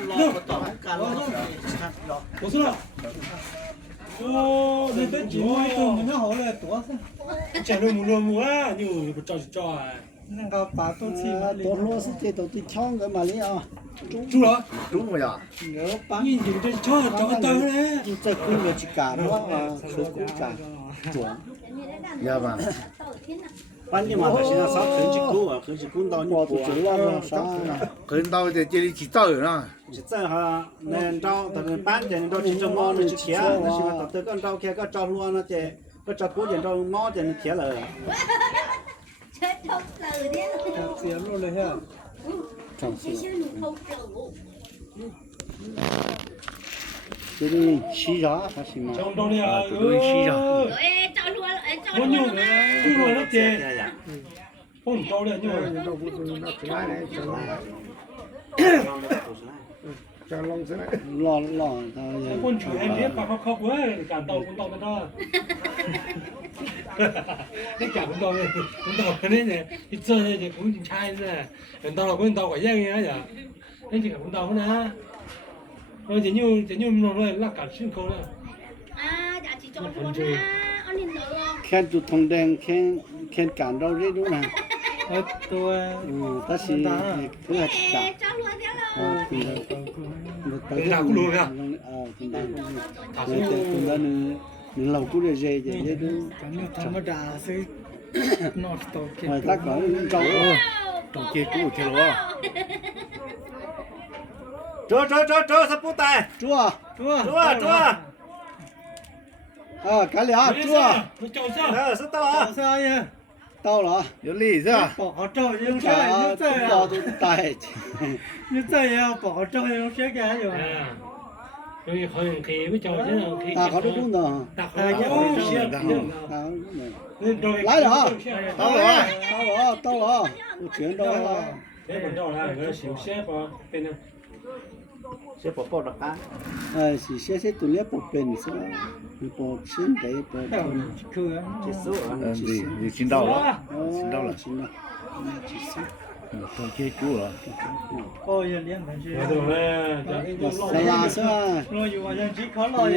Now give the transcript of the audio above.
老到干了，我说了，那都几万都没好了，多少？讲的木木啊，你不着急着啊？那个把多吃嘛，多罗是这都得挑个嘛哩啊，猪了，中呀，我把你这挑找到嘞？就在滚个几干了啊，手工干做。要吧？班里嘛，他现在烧很几口啊，很几公道你我都走了啥？很到在这里去找人啊，去正哈能找，但是班店找去找猫的去贴，那些个到这个找开个找路那些，个找古建找猫店的贴了。接路了下。这里洗啥还行吗？讲道理啊，这东西洗啥？我牛猪了的，我们找了牛。老他คนช่วยเนี่ยปากเขาเว้ยการตองคุณตองกันได้นี่การคุณตองคุณตองกันเนี่ยที่เจอเนี่ยคุณจริงใช่เนี่ยคุณตองเราคุณตองกว่าแย่งเงี้ยอย่านี่จริงกับคุณตองนะจะนิ้วมันเลยรักการชื่นเขาเลยแค่จุดทองแดงแค่การเราได้ดูนะตัวถ้าสิเพื่อจับเป็นหนักกูรู้เนี่ย คุณได้คุณได้นึกเรากูได้เจ๊ดูธรรมดาซื้อนอตโตเกต ถ้าก่อนเรา ต้องเกี่ยวเทโล 这是不带， จั่ว 抓，干了จั่ว 是到啊，啥呀？到了，有例是吧？保照用啥？啊，包都带，你这样保照用啥干用？因为好像可以，我叫这样可以。大好多功能，大好多些。来了啊，到了啊，到了，我全到了。这本照了，我首先把变成。这宝宝的干，是谢谢锻炼宝贝，你说，你宝钱得宝贝，这手啊，你听到了，听到了，ต้องเกี่ยว了。哦，也练的是。我懂了，是吧？我有往上去考了。